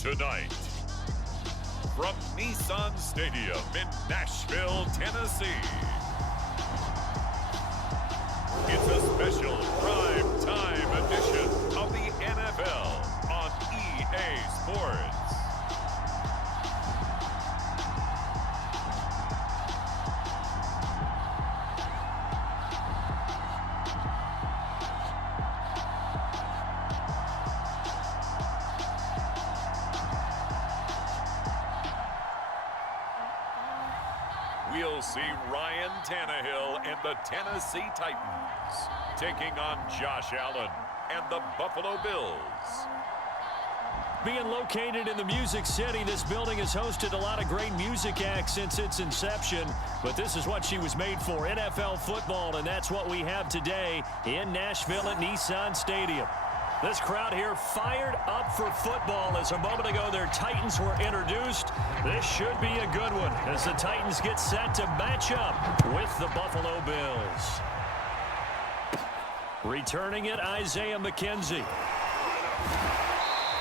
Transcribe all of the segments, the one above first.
Tonight, from Nissan Stadium in Nashville, Tennessee, it's a special prime time edition of the NFL on EA Sports. We'll see Ryan Tannehill and the Tennessee Titans taking on Josh Allen and the Buffalo Bills. Being located in the Music City, this building has hosted a lot of great music acts since its inception, but this is what she was made for, NFL football, and that's what we have today in Nashville at Nissan Stadium. This crowd here fired up for football as a moment ago their Titans were introduced. This should be a good one as the Titans get set to match up with the Buffalo Bills. Returning it, Isaiah McKenzie.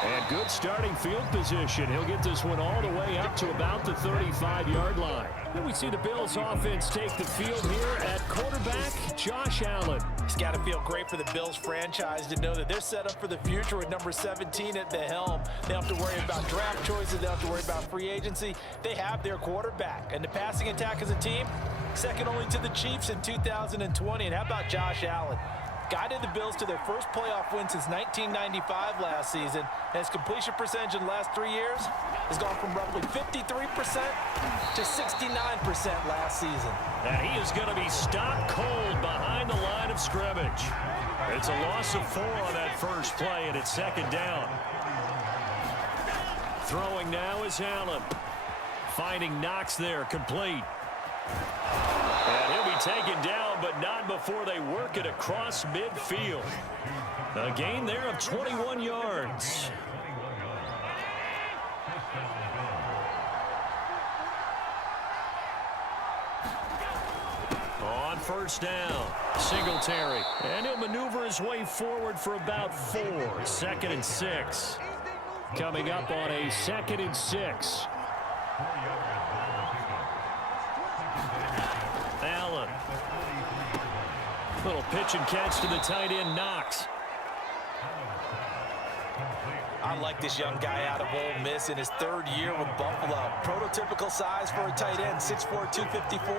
And good starting field position. He'll get this one all the way up to about the 35-yard line. Then we see the Bills offense take the field here at quarterback, Josh Allen. It's got to feel great for the Bills franchise to know that they're set up for the future with number 17 at the helm. They don't have to worry about draft choices. They don't have to worry about free agency. They have their quarterback. And the passing attack as a team, second only to the Chiefs in 2020. And how about Josh Allen? Guided the Bills to their first playoff win since 1995 last season, and his completion percentage in the last 3 years has gone from roughly 53% to 69% last season. And he is going to be stopped cold behind the line of scrimmage. It's a loss of 4 on that first play, and it's second down. Throwing now is Allen. Finding Knox there, complete. And he'll be taken down, but not before they work it across midfield. A gain there of 21 yards. On first down, Singletary. And he'll maneuver his way forward for about 4. 2nd and 6. Coming up on a 2nd and 6. Allen. Little pitch and catch to the tight end, Knox. I like this young guy out of Ole Miss in his 3rd year with Buffalo. Prototypical size for a tight end, 6'4", 254.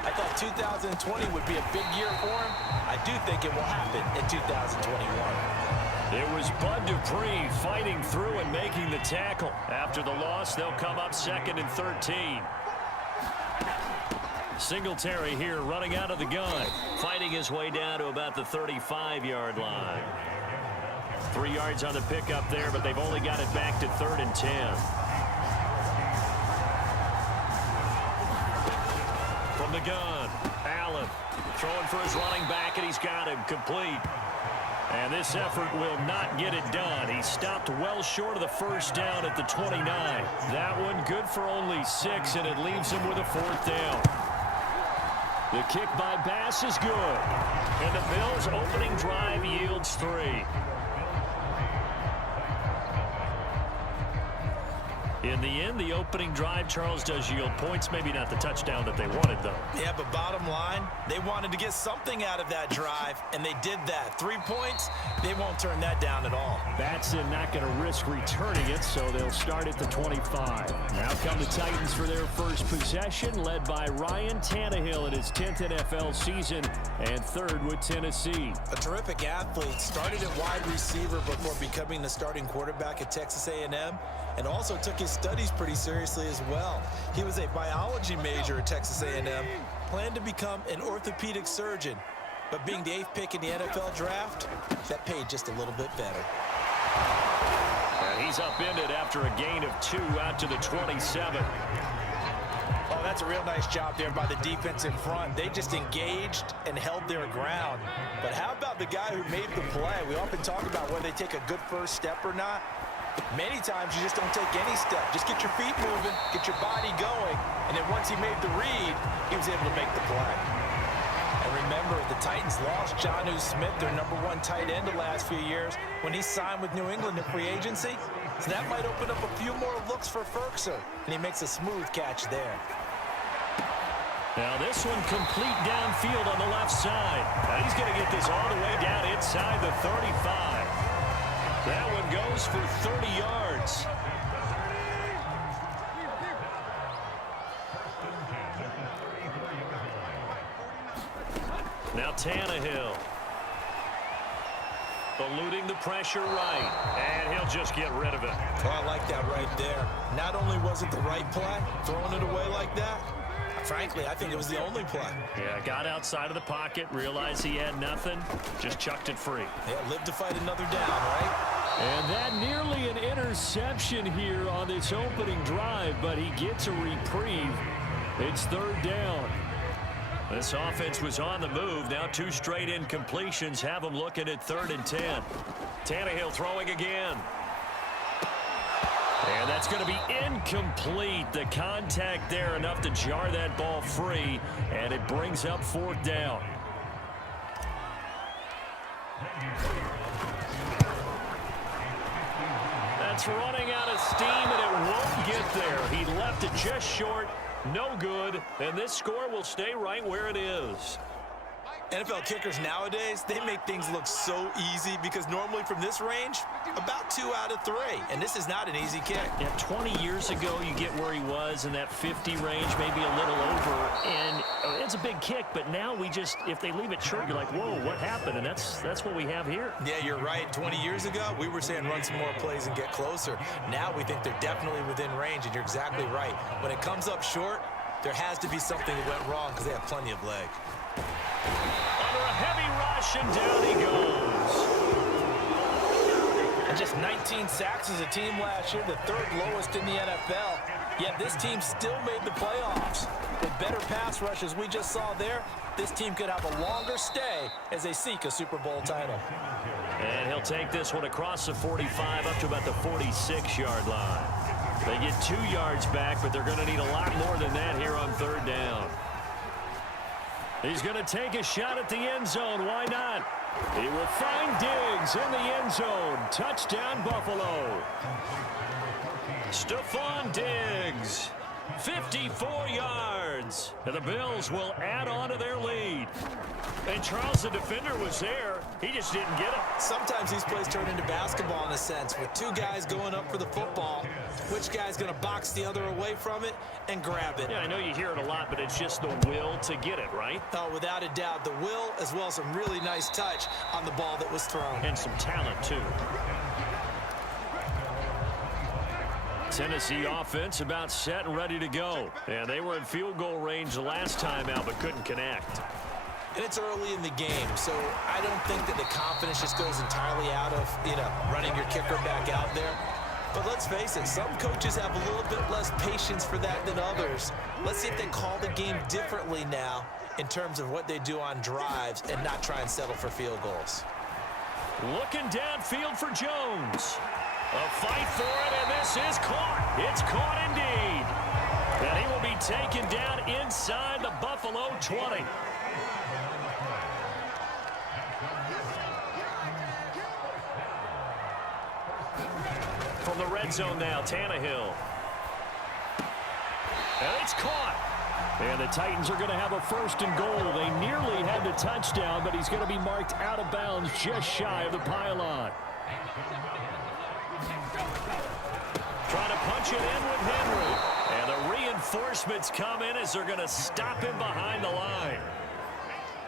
I thought 2020 would be a big year for him. I do think it will happen in 2021. It was Bud Dupree fighting through and making the tackle. After the loss, they'll come up 2nd and 13. Singletary here running out of the gun, fighting his way down to about the 35-yard line. 3 yards on the pickup there, but they've only got it back to 3rd and 10. From the gun, Allen throwing for his running back, and he's got him complete. And this effort will not get it done. He stopped well short of the first down at the 29. That one good for only 6, and it leaves him with a 4th down. The kick by Bass is good. And the Bills' opening drive yields 3. In the end, the opening drive, Charles, does yield points. Maybe not the touchdown that they wanted, though. Yeah, but bottom line, they wanted to get something out of that drive, and they did that. 3 points, they won't turn that down at all. Batson not going to risk returning it, so they'll start at the 25. Now come the Titans for their first possession, led by Ryan Tannehill in his 10th NFL season and 3rd with Tennessee. A terrific athlete, started at wide receiver before becoming the starting quarterback at Texas A&M, and also took his studies pretty seriously as well. He was a biology major at Texas A&M, planned to become an orthopedic surgeon, but being the 8th pick in the NFL draft, that paid just a little bit better. And he's upended after a gain of 2 out to the 27. Oh, that's a real nice job there by the defense in front. They just engaged and held their ground. But how about the guy who made the play? We often talk about whether they take a good first step or not. Many times you just don't take any step. Just get your feet moving, get your body going, and then once he made the read, he was able to make the play. And remember, the Titans lost Jonnu Smith, their #1 tight end the last few years, when he signed with New England in free agency. So that might open up a few more looks for Ferkser, and he makes a smooth catch there. Now this one complete downfield on the left side. Now he's going to get this all the way down inside the 35. That one goes for 30 yards. Now Tannehill. Eluding the pressure right. And he'll just get rid of it. Oh, I like that right there. Not only was it the right play, throwing it away like that, frankly, I think it was the only play. Yeah, got outside of the pocket, realized he had nothing, just chucked it free. Yeah, lived to fight another down, right? And that nearly an interception here on this opening drive, but he gets a reprieve. It's 3rd down. This offense was on the move. Now 2 straight incompletions have them looking at 3rd and 10. Tannehill throwing again. And that's going to be incomplete. The contact there enough to jar that ball free, and it brings up 4th down. That's running out of steam, and it won't get there. He left it just short. No good, and this score will stay right where it is. NFL kickers nowadays, they make things look so easy because normally from this range, about 2 out of 3. And this is not an easy kick. Yeah, 20 years ago, you get where he was in that 50 range, maybe a little over. And it's a big kick, but now we just, if they leave it short, you're like, whoa, what happened? And that's what we have here. Yeah, you're right. 20 years ago, we were saying run some more plays and get closer. Now we think they're definitely within range, and you're exactly right. When it comes up short, there has to be something that went wrong because they have plenty of leg. Under a heavy rush, and down he goes. And just 19 sacks as a team last year, the 3rd lowest in the NFL. Yet this team still made the playoffs. With better pass rush as we just saw there, this team could have a longer stay as they seek a Super Bowl title. And he'll take this one across the 45 up to about the 46-yard line. They get 2 yards back, but they're going to need a lot more than that here on 3rd down. He's going to take a shot at the end zone. Why not? He will find Diggs in the end zone. Touchdown, Buffalo. Stephon Diggs, 54 yards. And the Bills will add on to their lead. And Charles, the defender, was there. He just didn't get it. Sometimes these plays turn into basketball in a sense, with 2 guys going up for the football. Which guy's going to box the other away from it and grab it? Yeah, I know you hear it a lot, but it's just the will to get it, right? Oh, without a doubt, the will as well as some really nice touch on the ball that was thrown. And some talent, too. Tennessee offense about set and ready to go. And they were in field goal range the last time out, but couldn't connect. And it's early in the game, so I don't think that the confidence just goes entirely out of, running your kicker back out there. But let's face it, some coaches have a little bit less patience for that than others. Let's see if they call the game differently now in terms of what they do on drives and not try and settle for field goals. Looking downfield for Jones. A fight for it, and this is caught. It's caught indeed. And he will be taken down inside the Buffalo 20. From the red zone now, Tannehill. And it's caught. And the Titans are going to have a 1st and goal. They nearly had the touchdown, but he's going to be marked out of bounds just shy of the pylon. Trying to punch it in with Henry. And the reinforcements come in as they're going to stop him behind the line.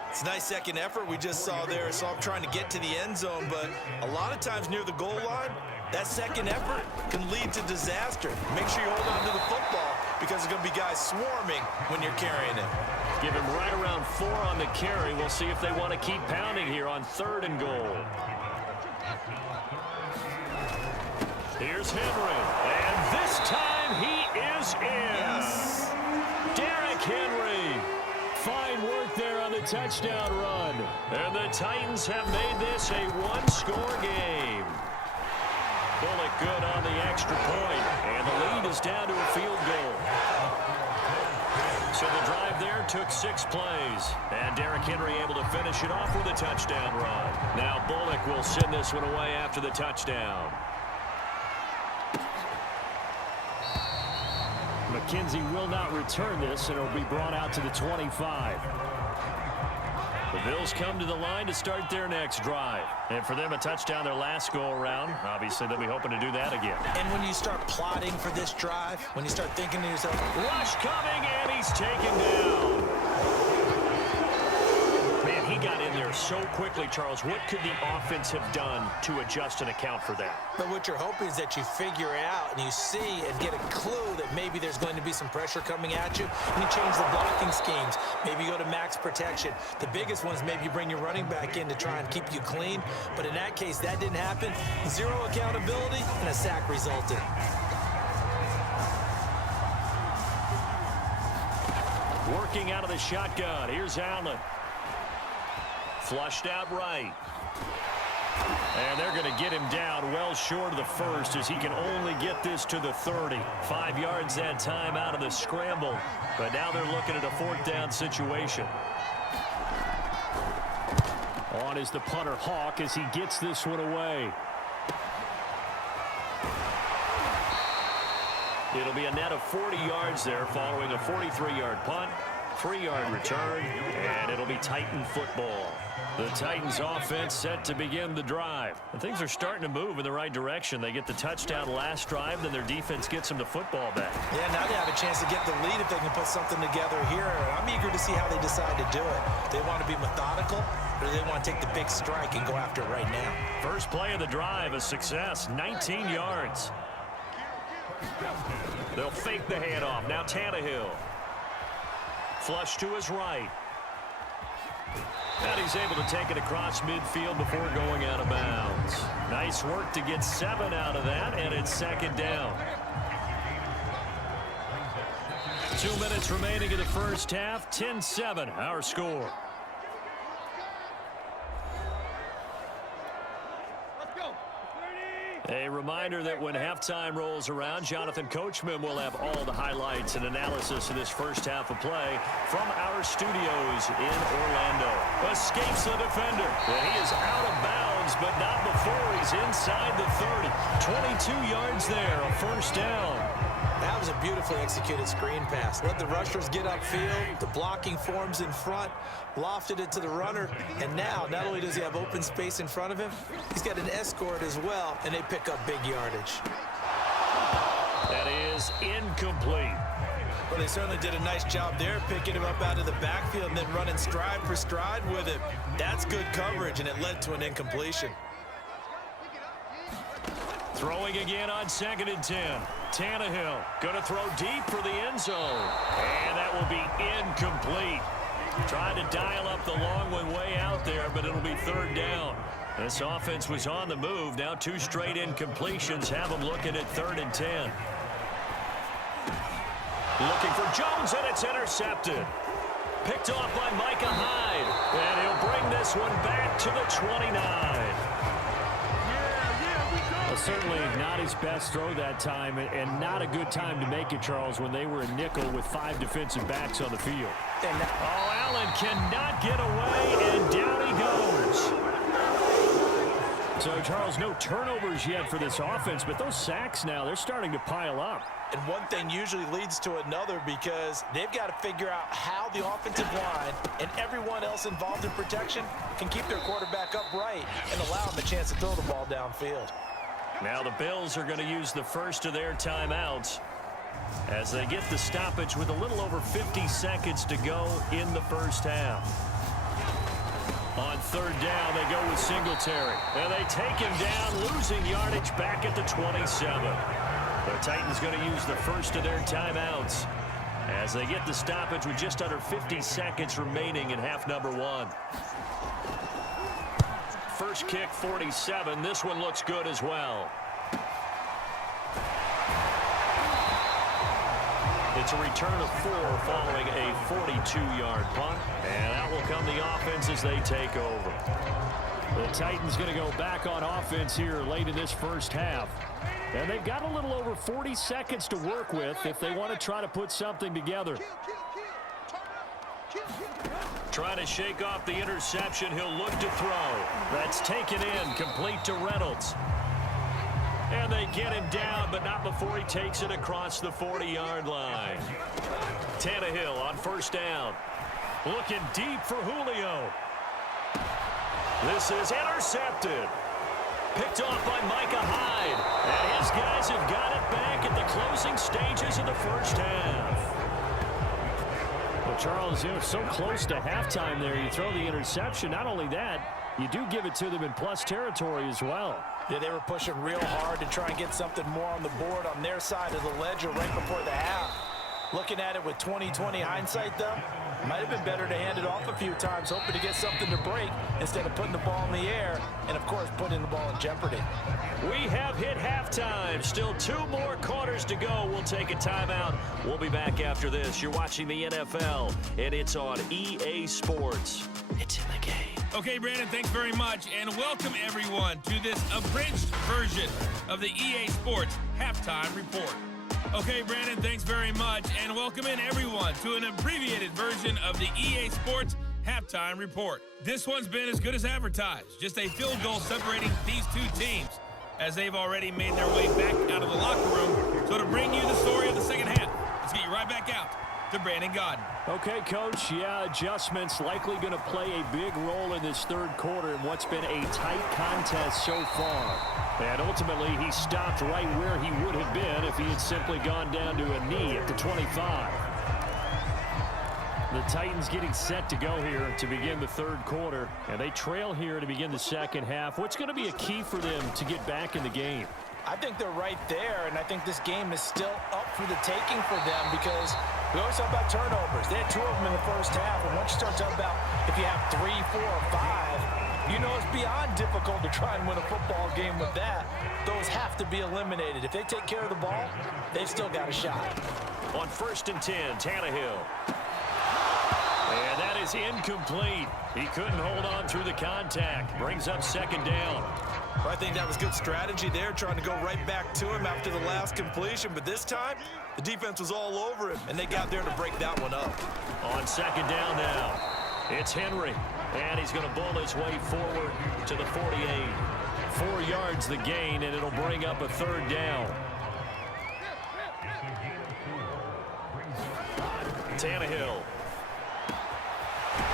It's a nice second effort we just saw there. So I'm trying to get to the end zone, but a lot of times near the goal line, that second effort can lead to disaster. Make sure you hold on to the football because there's going to be guys swarming when you're carrying it. Give him right around 4 on the carry. We'll see if they want to keep pounding here on 3rd and goal. Here's Henry, and this time he is in. Yes. Derrick Henry. Fine work there on the touchdown run. And the Titans have made this a 1-score game. Bullock good on the extra point, and the lead is down to a field goal. So the drive there took 6 plays. And Derrick Henry able to finish it off with a touchdown run. Now Bullock will send this one away after the touchdown. McKenzie will not return this, and it'll be brought out to the 25. The Bills come to the line to start their next drive. And for them, a touchdown their last go-around. Obviously, they'll be hoping to do that again. And when you start plotting for this drive, when you start thinking to yourself, rush coming, and he's taken down. Man, he got in there so quickly, Charles. What could the offense have done to adjust and account for that? but what you're hoping is that you figure it out and you see and get a clue that maybe there's going to be some pressure coming at you, and you change the blocking schemes. Maybe you go to max protection. The biggest one is maybe you bring your running back in to try and keep you clean, but in that case, that didn't happen. Zero accountability, and a sack resulted. Working out of the shotgun. Here's Allen. Flushed out right. And they're going to get him down well short of the first as he can only get this to the 30. 5 yards that time out of the scramble. But now they're looking at a 4th down situation. On is the punter Hawk as he gets this one away. It'll be a net of 40 yards there following a 43-yard punt, 3-yard return, and it'll be Titan football. The Titans offense set to begin the drive. And things are starting to move in the right direction. They get the touchdown last drive, then their defense gets them the football back. Yeah, now they have a chance to get the lead if they can put something together here. I'm eager to see how they decide to do it. They want to be methodical, or do they want to take the big strike and go after it right now? First play of the drive, a success, 19 yards. They'll fake the handoff. Now Tannehill. Flush to his right. And he's able to take it across midfield before going out of bounds. Nice work to get 7 out of that, and it's 2nd down. 2 minutes remaining in the first half. 10-7, our score. A reminder that when halftime rolls around, Jonathan Coachman will have all the highlights and analysis of this first half of play from our studios in Orlando. Escapes the defender. And he is out of bounds, but not before he's inside the 30. 22 yards there, a 1st down. That was a beautifully executed screen pass. Let the rushers get upfield. The blocking forms in front. Lofted it to the runner. And now, not only does he have open space in front of him, he's got an escort as well, and they pick up big yardage. That is incomplete. Well, they certainly did a nice job there, picking him up out of the backfield and then running stride for stride with him. That's good coverage, and it led to an incompletion. Throwing again on 2nd and 10. Tannehill going to throw deep for the end zone. And that will be incomplete. Trying to dial up the long one way out there, but it'll be 3rd down. This offense was on the move. Now 2 straight incompletions have them looking at 3rd and 10. Looking for Jones, and it's intercepted. Picked off by Micah Hyde. And he'll bring this one back to the 29. Well, certainly not his best throw that time, and not a good time to make it, Charles, when they were in nickel with 5 defensive backs on the field. Oh, Allen cannot get away, and down he goes. So, Charles, no turnovers yet for this offense, but those sacks now, they're starting to pile up. And one thing usually leads to another, because they've got to figure out how the offensive line and everyone else involved in protection can keep their quarterback upright and allow him a chance to throw the ball downfield. Now the Bills are going to use the first of their timeouts as they get the stoppage with a little over 50 seconds to go in the first half. On 3rd down, they go with Singletary. And they take him down, losing yardage back at the 27. The Titans going to use the first of their timeouts as they get the stoppage with just under 50 seconds remaining in half number 1. First kick, 47. This one looks good as well. It's a return of 4 following a 42-yard punt. And out will come the offense as they take over. The Titans going to go back on offense here late in this first half. And they've got a little over 40 seconds to work with if they want to try to put something together. Trying to shake off the interception. He'll look to throw. That's taken in, complete to Reynolds. And they get him down, but not before he takes it across the 40-yard line. Tannehill on first down. Looking deep for Julio. This is intercepted. Picked off by Micah Hyde. And his guys have got it back at the closing stages of the first half. Well, Charles, you're so close to halftime there. You throw the interception. Not only that, you do give it to them in plus territory as well. Yeah, they were pushing real hard to try and get something more on the board on their side of the ledger right before the half. Looking at it with 20/20 hindsight, though, might have been better to hand it off a few times, hoping to get something to break instead of putting the ball in the air and, of course, putting the ball in jeopardy. We have hit halftime. Still 2 more quarters to go. We'll take a timeout. We'll be back after this. You're watching the NFL, and it's on EA Sports. It's in the game. Okay, Brandon, thanks very much, and welcome everyone to this abridged version of the EA Sports Halftime Report. Okay, Brandon, thanks very much, and welcome in everyone to an abbreviated version of the EA Sports Halftime Report. This one's been as good as advertised, just a field goal separating these two teams, as they've already made their way back out of the locker room. So to bring you the story of the second half, let's get you right back out to Brandon Godden. Okay, Coach, yeah, adjustments likely going to play a big role in this third quarter in what's been a tight contest so far. And ultimately, he stopped right where he would have been if he had simply gone down to a knee at the 25. The Titans getting set to go here to begin the third quarter, and they trail here to begin the second half. What's going to be a key for them to get back in the game? I think they're right there, and I think this game is still up for the taking for them because we always talk about turnovers. They had 2 of them in the first half, and once you start talking about if you have 3, 4, or 5, you know it's beyond difficult to try and win a football game with that. Those have to be eliminated. If they take care of the ball, they've still got a shot. On 1st and 10, Tannehill. And that is incomplete. He couldn't hold on through the contact. Brings up second down. Well, I think that was good strategy there, trying to go right back to him after the last completion. But this time, the defense was all over him, and they got there to break that one up. On second down now, it's Henry. And he's going to bull his way forward to the 48. 4 yards the gain, and it'll bring up a third down. Tannehill.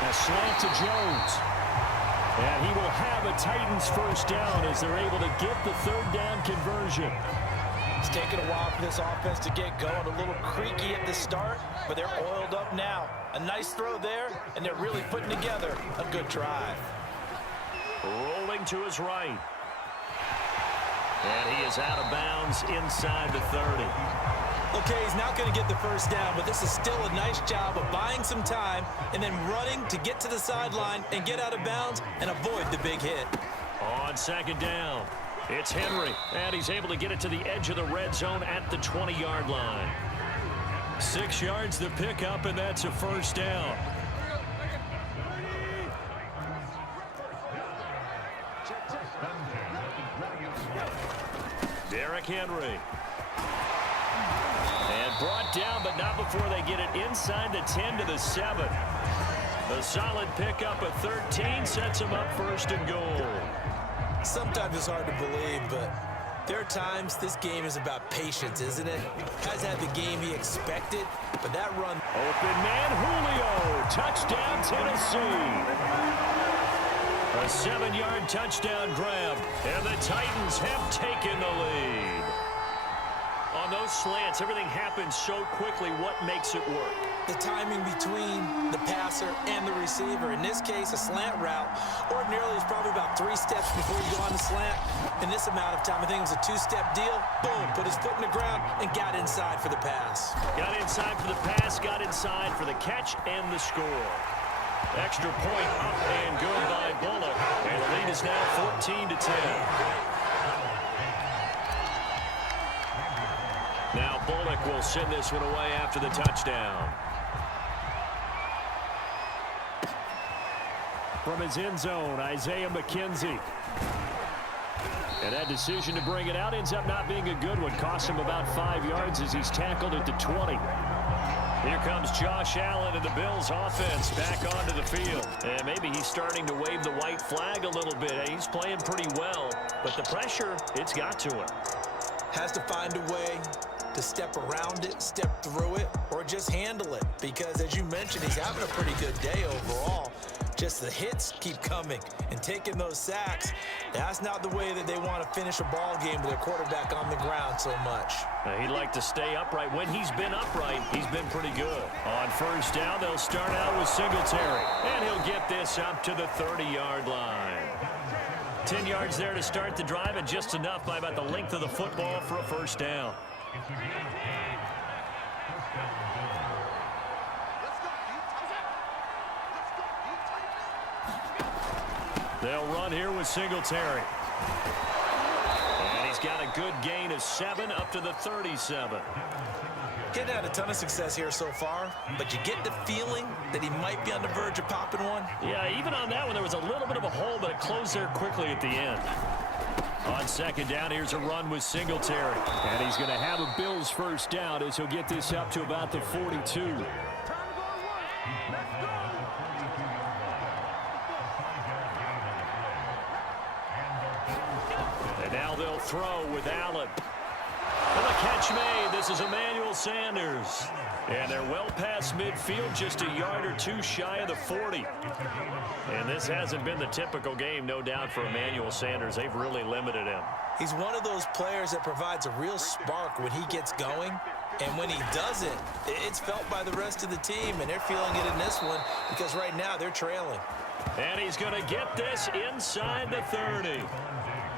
A slant to Jones. And he will have a Titans first down as they're able to get the third down conversion. It's taken a while for this offense to get going. A little creaky at the start, but they're oiled up now. A nice throw there, and they're really putting together a good drive. Rolling to his right. And he is out of bounds inside the 30. Okay, he's not going to get the first down, but this is still a nice job of buying some time and then running to get to the sideline and get out of bounds and avoid the big hit. On second down, it's Henry, and he's able to get it to the edge of the red zone at the 20-yard line. 6 yards the pickup, and that's a first down. Derrick Henry. And brought down, but not before they get it inside the 10 to the 7. A solid pickup at 13 sets him up first and goal. Sometimes it's hard to believe, but there are times this game is about patience, isn't it? Guys had the game he expected, but that run... Open man, Julio. Touchdown, Tennessee. A 7-yard touchdown grab, and the Titans have taken the lead. On those slants, everything happens so quickly. What makes it work? The timing between the passer and the receiver. In this case, a slant route. Ordinarily, it's probably about 3 steps before you go on the slant. In this amount of time, I think it was a 2-step deal. Boom, put his foot in the ground and got inside for the pass. Got inside for the pass, got inside for the catch and the score. Extra point up and good by Bullock. And the lead is now 14-10. Now Bullock will send this one away after the touchdown. From his end zone, Isaiah McKenzie. And that decision to bring it out ends up not being a good one. Cost him about 5 yards as he's tackled at the 20. Here comes Josh Allen and the Bills offense back onto the field. And maybe he's starting to wave the white flag a little bit. He's playing pretty well, but the pressure, it's got to him. Has to find a way to step around it, step through it, or just handle it. Because as you mentioned, he's having a pretty good day overall. Just the hits keep coming and taking those sacks. That's not the way that they want to finish a ball game with their quarterback on the ground so much. He'd like to stay upright. When he's been upright, he's been pretty good. On first down, they'll start out with Singletary. And he'll get this up to the 30-yard line. 10 yards there to start the drive, and just enough by about the length of the football for a first down. They'll run here with Singletary. And he's got a good gain of 7 up to the 37. He's had a ton of success here so far, but you get the feeling that he might be on the verge of popping one. Yeah, even on that one, there was a little bit of a hole, but it closed there quickly at the end. On second down, here's a run with Singletary. And he's going to have a Bills first down as he'll get this up to about the 42. And now they'll throw with Allen. And the catch made. This is Emmanuel Sanders. And they're well past midfield, just a yard or two shy of the 40. And this hasn't been the typical game, no doubt, for Emmanuel Sanders. They've really limited him. He's one of those players that provides a real spark when he gets going. And when he doesn't, it's felt by the rest of the team, and they're feeling it in this one because right now they're trailing. And he's going to get this inside the 30.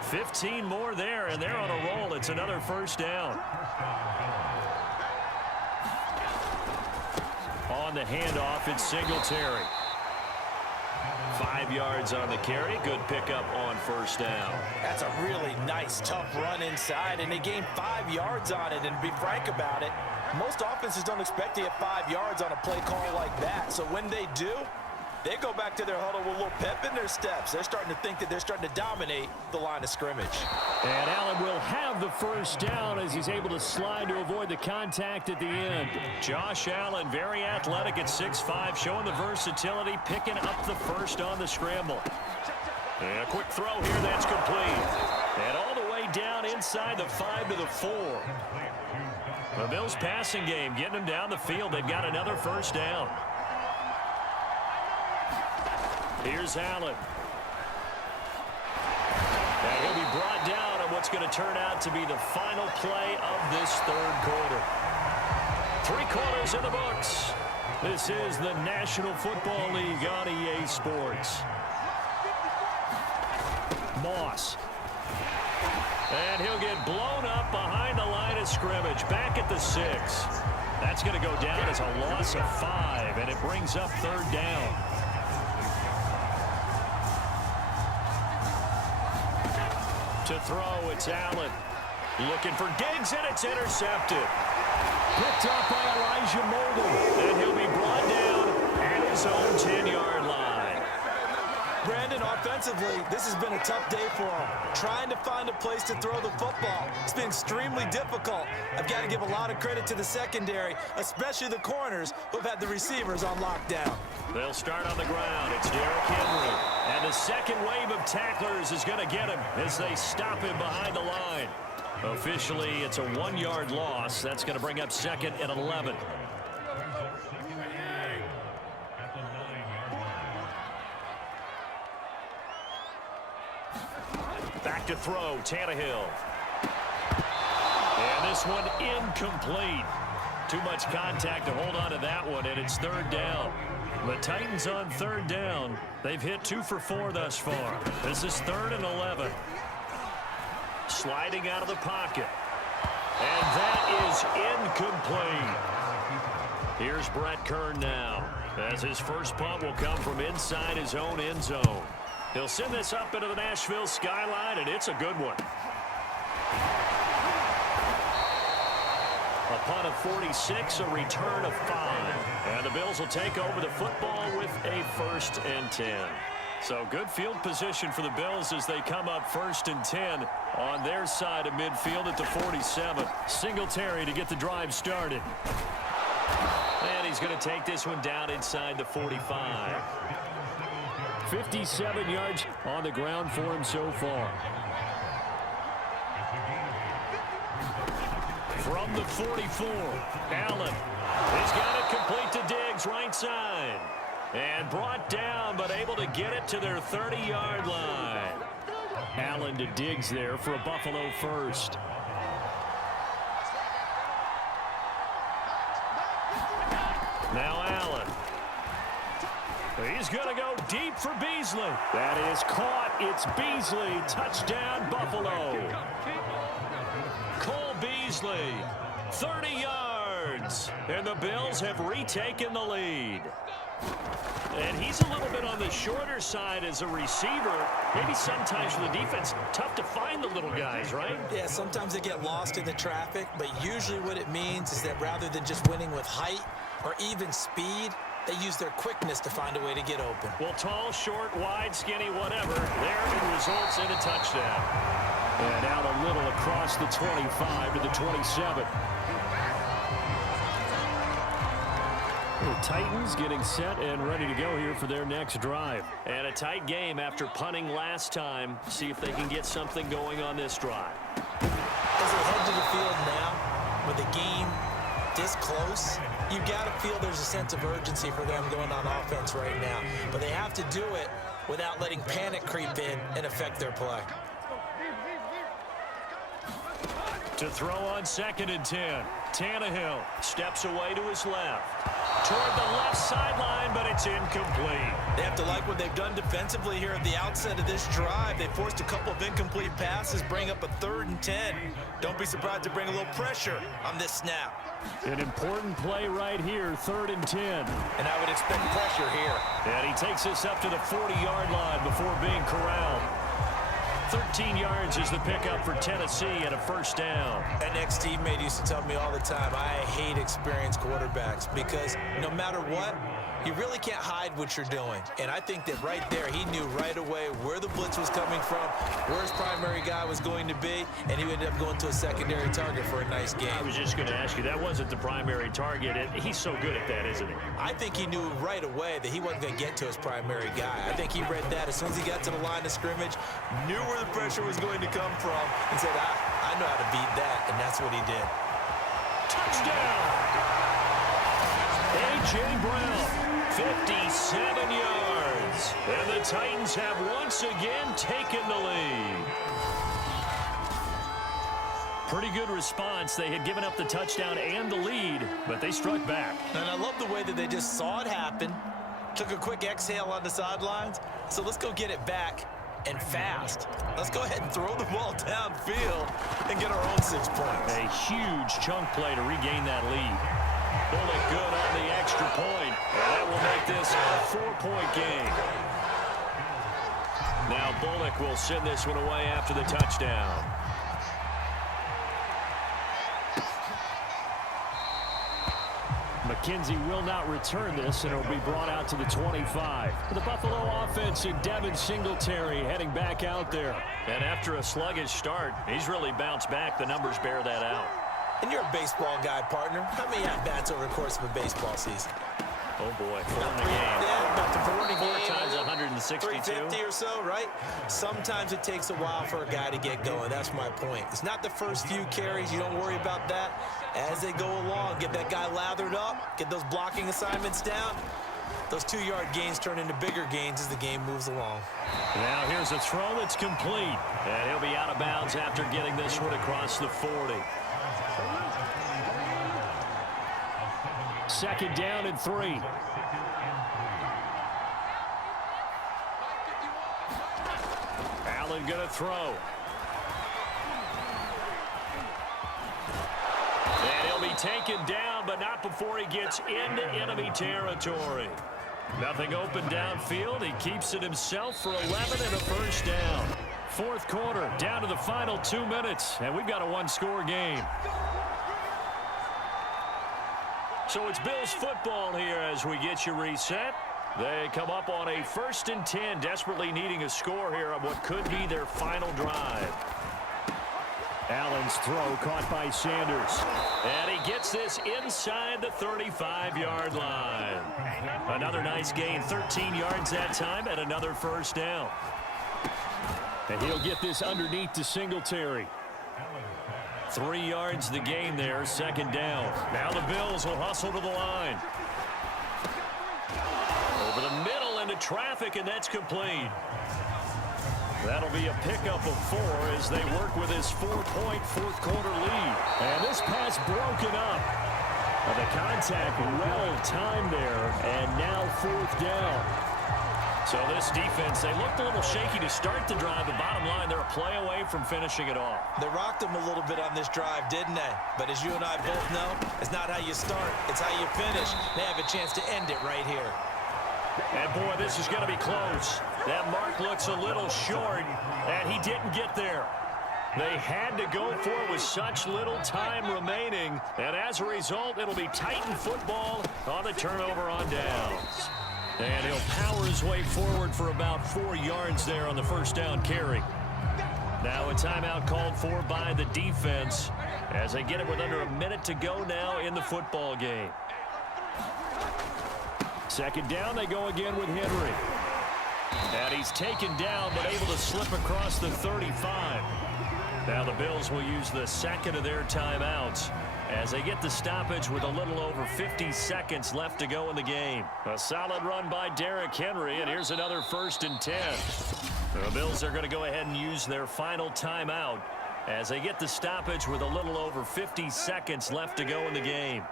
15 more there, and they're on a roll. It's another first down. On the handoff, it's Singletary. 5 yards on the carry. Good pickup on first down. That's a really nice, tough run inside, and they gained 5 yards on it. And to be frank about it, most offenses don't expect to get 5 yards on a play call like that. So when they do, they go back to their huddle with a little pep in their steps. They're starting to think that they're starting to dominate the line of scrimmage. And Allen will have the first down as he's able to slide to avoid the contact at the end. Josh Allen, very athletic at 6'5", showing the versatility, picking up the first on the scramble. And a quick throw here, that's complete. And all the way down inside the 5 to the 4. The Bills passing game, getting them down the field. They've got another first down. Here's Allen. And he'll be brought down on what's going to turn out to be the final play of this third quarter. 3 quarters in the books. This is the National Football League on EA Sports. Moss. And he'll get blown up behind the line of scrimmage. Back at the 6. That's going to go down as a loss of 5, and it brings up third down. To throw, it's Allen. Looking for Diggs, and it's intercepted. Picked up by Elijah Molden. And he'll be brought down at his own 10-yard line. Brandon, offensively, this has been a tough day for him. Trying to find a place to throw the football. It's been extremely difficult. I've got to give a lot of credit to the secondary, especially the corners who've had the receivers on lockdown. They'll start on the ground. It's Derrick Henry. And the second wave of tacklers is going to get him as they stop him behind the line. Officially, it's a 1-yard loss. That's going to bring up second and 11. Back to throw, Tannehill. And this one incomplete. Too much contact to hold on to that one, and it's third down. The Titans on third down. They've hit 2 for 4 thus far. This is 3rd and 11. Sliding out of the pocket. And that is incomplete. Here's Brett Kern now, as his first punt will come from inside his own end zone. He'll send this up into the Nashville skyline, and it's a good one. A punt of 46, a return of 5. And the Bills will take over the football with a 1st and 10. So good field position for the Bills as they come up 1st and 10 on their side of midfield at the 47. Singletary to get the drive started. And he's going to take this one down inside the 45. 57 yards on the ground for him so far. From the 44, Allen. He's got it complete to Diggs, right side. And brought down, but able to get it to their 30-yard line. Allen to Diggs there for a Buffalo first. Now Allen. He's going to go deep for Beasley. That is caught. It's Beasley. Touchdown, Buffalo. Cole Beasley, 30 yards. And the Bills have retaken the lead. And he's a little bit on the shorter side as a receiver. Maybe sometimes for the defense, tough to find the little guys, right? Yeah, sometimes they get lost in the traffic, but usually what it means is that rather than just winning with height or even speed, they use their quickness to find a way to get open. Well, tall, short, wide, skinny, whatever, there it results in a touchdown. And out a little across the 25 to the 27. The Titans getting set and ready to go here for their next drive. And a tight game after punting last time. See if they can get something going on this drive. As they head to the field now, with the game this close, you got to feel there's a sense of urgency for them going on offense right now. But they have to do it without letting panic creep in and affect their play. To throw on 2nd and 10. Tannehill steps away to his left. Toward the left sideline, but it's incomplete. They have to like what they've done defensively here at the outset of this drive. They forced a couple of incomplete passes, bring up a 3rd and 10. Don't be surprised to bring a little pressure on this snap. An important play right here, 3rd and 10. And I would expect pressure here. And he takes this up to the 40-yard line before being corralled. 13 yards is the pickup for Tennessee and a first down. An ex-teammate used to tell me all the time, I hate experienced quarterbacks because no matter what, you really can't hide what you're doing. And I think that right there, he knew right away where the blitz was coming from, where his primary guy was going to be, and he ended up going to a secondary target for a nice game. I was just going to ask you, that wasn't the primary target. He's so good at that, isn't he? I think he knew right away that he wasn't going to get to his primary guy. I think he read that as soon as he got to the line of scrimmage, knew where the pressure was going to come from, and said, I know how to beat that, and that's what he did. Touchdown! A.J. Brown. 57 yards. And the Titans have once again taken the lead. Pretty good response. They had given up the touchdown and the lead, but they struck back. And I love the way that they just saw it happen, took a quick exhale on the sidelines. So let's go get it back and fast. Let's go ahead and throw the ball downfield and get our own 6 points. A huge chunk play to regain that lead. Bullock good on the extra point, and that will make this a 4-point game. Now Bullock will send this one away after the touchdown. McKenzie will not return this, and it'll be brought out to the 25. The Buffalo offense and Devin Singletary heading back out there. And after a sluggish start, he's really bounced back. The numbers bear that out. And you're a baseball guy, partner. How many at-bats over the course of a baseball season? Oh, boy. 4 in a game. Yeah, about the 4 in a game. 4 times 162. 350 or so, right? Sometimes it takes a while for a guy to get going. That's my point. It's not the first few carries. You don't worry about that. As they go along, get that guy lathered up, get those blocking assignments down. Those 2-yard gains turn into bigger gains as the game moves along. Now here's a throw that's complete. And he'll be out of bounds after getting this one across the 40. 2nd down and 3. Allen gonna throw. And he'll be taken down, but not before he gets into enemy territory. Nothing open downfield. He keeps it himself for 11 and a first down. 4th quarter, down to the final 2 minutes, and we've got a 1-score game. So it's Bills football here as we get you reset. They come up on a 1st and 10, desperately needing a score here on what could be their final drive. Allen's throw caught by Sanders. And he gets this inside the 35-yard line. Another nice gain, 13 yards that time, and another first down. And he'll get this underneath to Singletary. 3 yards the gain there, second down. Now the Bills will hustle to the line. Over the middle into traffic, and that's complete. That'll be a pickup of 4 as they work with his 4-point fourth-quarter lead. And this pass broken up. The contact well timed there, and now fourth down. So this defense, they looked a little shaky to start the drive, but bottom line, they're a play away from finishing it off. They rocked them a little bit on this drive, didn't they? But as you and I both know, it's not how you start, it's how you finish. They have a chance to end it right here. And boy, this is going to be close. That mark looks a little short, and he didn't get there. They had to go for it with such little time remaining, and as a result, it'll be Titan football on the turnover on downs. And he'll power his way forward for about 4 yards there on the first down carry. Now a timeout called for by the defense as they get it with under a minute to go now in the football game. Second down, they go again with Henry. And he's taken down but able to slip across the 35. Now the Bills will use the second of their timeouts as they get the stoppage with a little over 50 seconds left to go in the game. A solid run by Derrick Henry, and here's another 1st and 10. The Bills are going to go ahead and use their final timeout as they get the stoppage with a little over 50 seconds left to go in the game.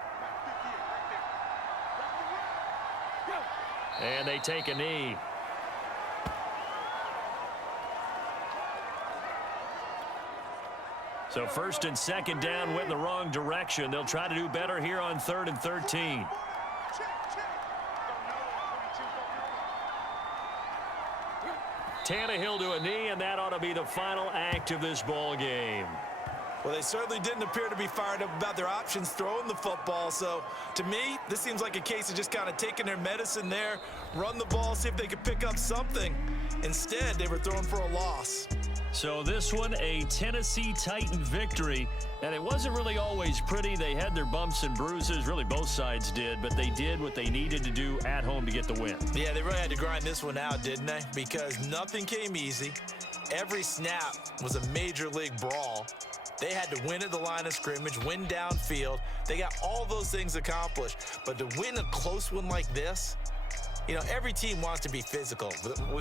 And they take a knee. So 1st and 2nd down went in the wrong direction. They'll try to do better here on 3rd and 13. Tannehill to a knee, and that ought to be the final act of this ball game. Well, they certainly didn't appear to be fired up about their options throwing the football. So, to me, this seems like a case of just kind of taking their medicine there, run the ball, see if they could pick up something. Instead, they were throwing for a loss. So this one, a Tennessee Titan victory, and it wasn't really always pretty. They had their bumps and bruises, really both sides did, but they did what they needed to do at home to get the win. Yeah, they really had to grind this one out, didn't they? Because nothing came easy. Every snap was a major league brawl. They had to win at the line of scrimmage, win downfield. They got all those things accomplished. But to win a close one like this, you know, every team wants to be physical.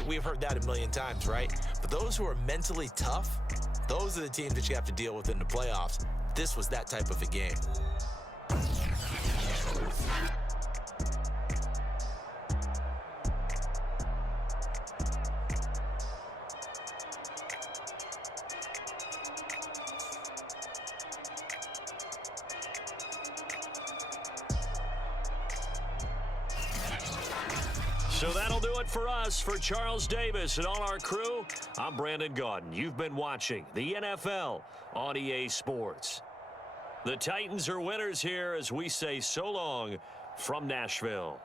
We've heard that a million times, right? But those who are mentally tough, those are the teams that you have to deal with in the playoffs. This was that type of a game. So that'll do it for us. For Charles Davis and all our crew, I'm Brandon Gaudin. You've been watching the NFL on EA Sports. The Titans are winners here as we say so long from Nashville.